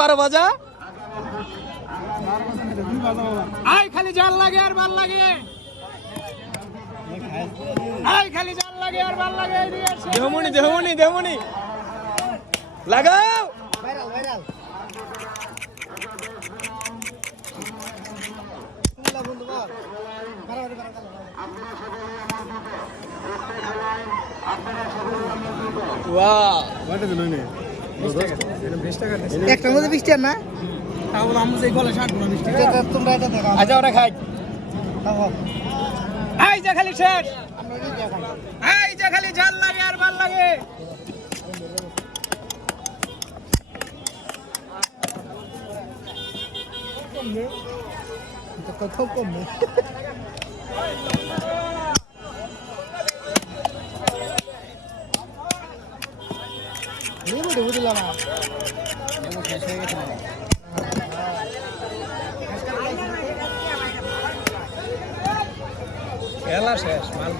12 বাজা আই খালি জাল লাগে আর ভাল লাগে আই খালি জাল লাগে আর ভাল লাগে দেহমনি লাগাও ভাইরাল ওয়াও ওটা দিলই না একটা মধ্যে 20 টাকা না তাহলে আমি যে গলা 60 গুণ 20 টাকা তোমরা এটা দেখো আচ্ছা ওটা খাই আই যা খালি শেষ আই যা খালি জাল লাগে আর ভাল লাগে তো কত কমে লেবু দিলাম না লেবু শেষ হয়ে গেছে খেলা শেষ মাল